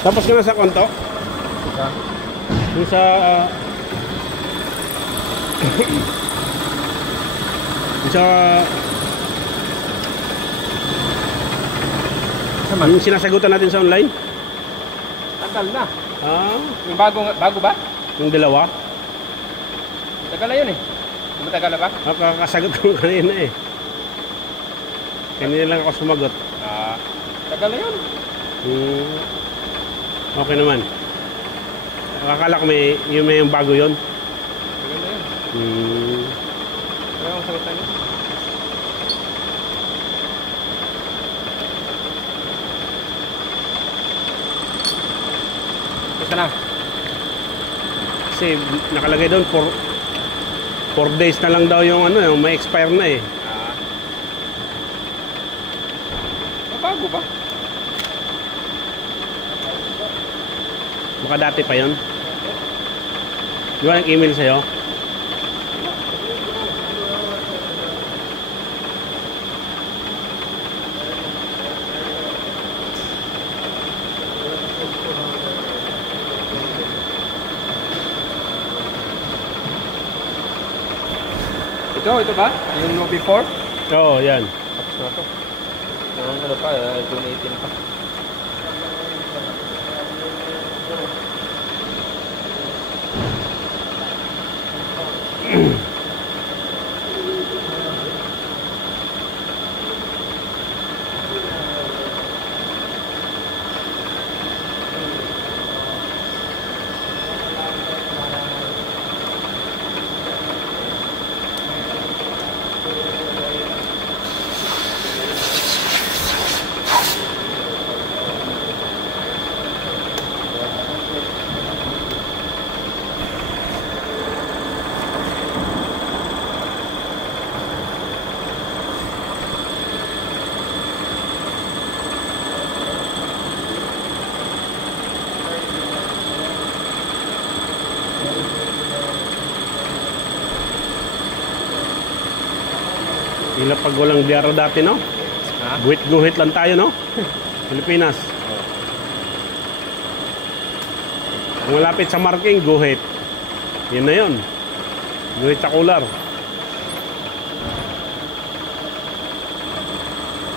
Tapos ka na sa konto? Yung sa... yung sa... Yung sinasagutan natin sa online? Tagal na. Ah, Yung bago ba? yung dalawa? Tagal na yun eh. Matagal na ba? Kakasagot ko kanina eh. Kanina lang ako sumagot. Tagal na yun. Okay naman. Akala ko may yung bago yun. Tagal na yun. Ano ang sagutan niyo? Ito na. Kasi nakalagay doon 4 days na lang daw yung ano, yung may expire na eh. Bago ba? Baka dati pa yun. Di ba nag-email sa'yo? Ito ba? Yung no before? Oo, yan. Tapos na to. Yung ano pa, June 18 pa. Ila pag walang biyaro dati, no? Guhit-guhit lang tayo, no? Pilipinas. Kung malapit sa marking, guhit. Yun na yun. Guhit sa kular.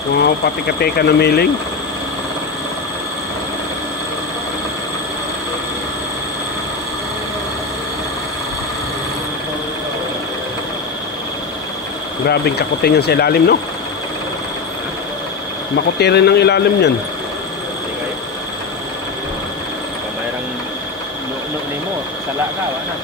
Mga patika-tika na mailing. Grabing kakuti niyan sa ilalim, no? Makuti rin ang ilalim niyan. Hindi kayo. Mayroong nuno mo. Sala ka, wala.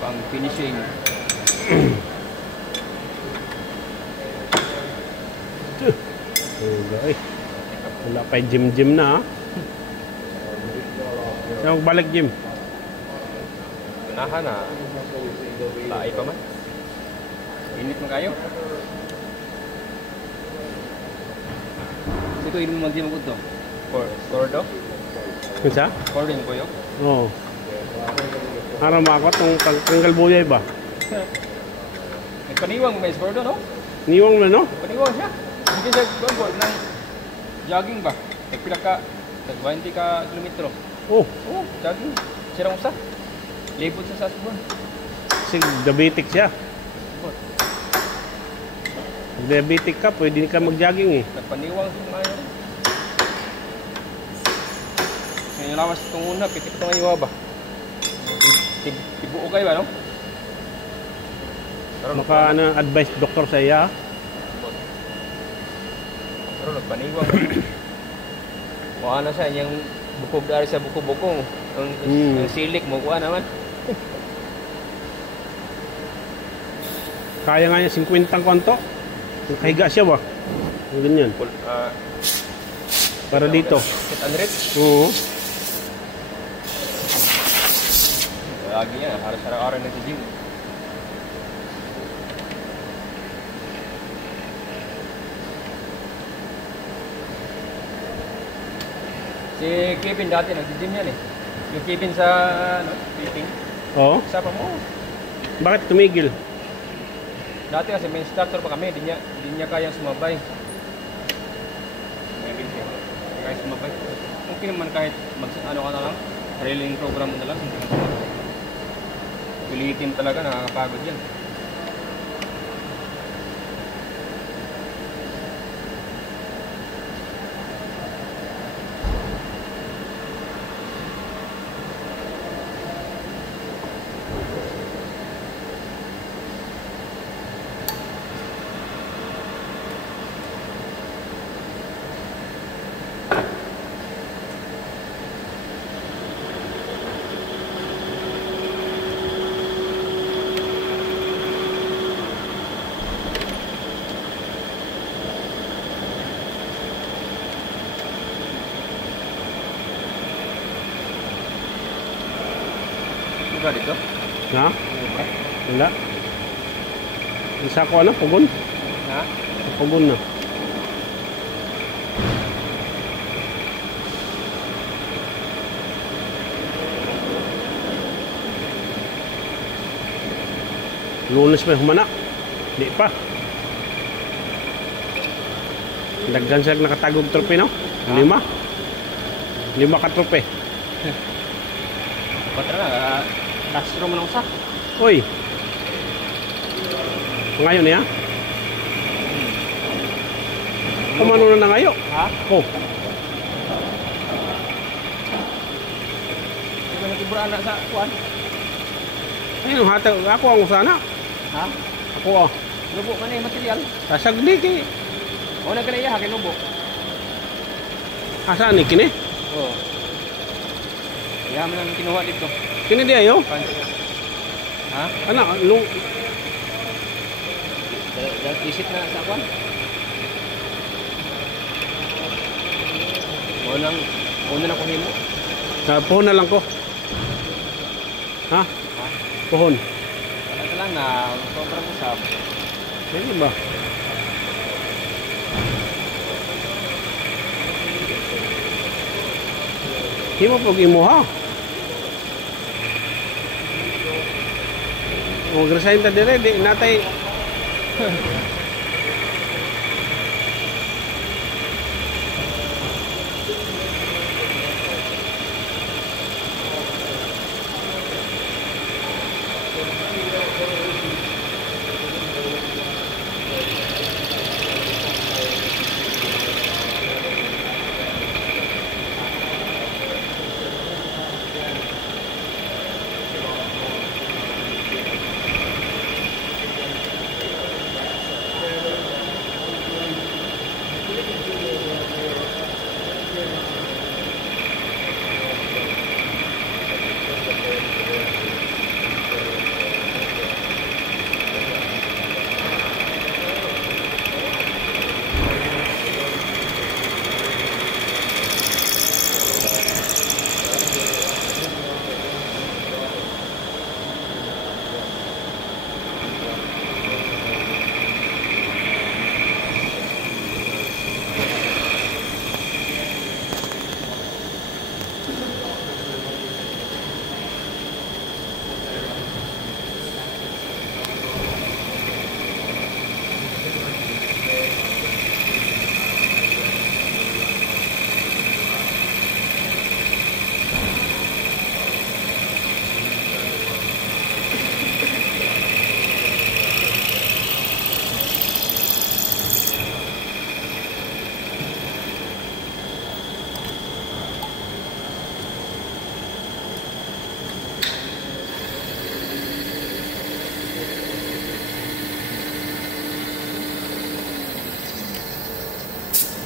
Pang finishing. Wala pa gym na, ha? Saan magbalik gym? Unahan na. Taay pa man. Init mo kayo. Ito ilmu man di mo to. Cordo? Isa? Cording ko yo. Oo. Para makakot ng tanggal buyay ba? Nagpaniwang may cordo, no? Niwang na, no? Paniwang siya. Hindi siya gagawin ng jogging ba? Nagpila ka, tag 20 ka kilometro. Oh, Oo, jogging. Sirang usa. Libot sa Subon. kasi diabetic siya. Subon. Pag diabetic ka, pwede ka mag-jogging eh. Nagpaniwang sa mga yun. Ngayon lawas itong una, pitik itong iwa ba? Tibuo kayo ba, no? Pero Maka ano, advice doktor sa iya. pero nagpaniwang. Kuha na siya, yung bukog dari sa buko-bukong. Ang silik mo, kuha naman. Kaya nga niya 50 konto. Nakahiga siya ba? Ganyan. Para dito. 800? Oo. Lagi yan, harus araw-araw nag-gym. Si Kevin dati nag-gym yan eh. Yung Kevin sa ano, Philippine. Oo. Isa pa mo. Bakit tumigil? Dati kasi may instructor pa kami, di niya kayang sumabay. Mayroon siya. Hindi kaya sumabay. Okay naman kahit ano ka na lang, trailing program mo na lang. Hindi naman sumabay. Pilitin talaga, nakakapagod yan. Buka dito? Ha? Buka? Wala. Isa ko ano? Pugon? Ha? Pugon na. Lunes pa humana. Di pa. Daghan sila nakatagog trope, no? 5. 5 ka trope. Patra na, classroom na usa. Uy. Ngayon niya? Kumano na ngayon? Ha? Oh. Hindi ka nagibura na sa kuwan? Ayun, hatag. Ako ang usana. Ha? Ako ah. Lubo man yung material. Kasagli kay. O na ka na iya, hakin lubo. Asa ni kini? Oo. Kaya mo nang kinuha dito. Kini di ayo? Ha? Ano? Lu Isip na sa kuwan? Una na kuhin mo. Sa puhon na lang ko. Ha? Ha? Puhon. Wala ka lang na sobrang usap. Ano ba? Di mo pag imuha. Mag-resign ta dire, di natay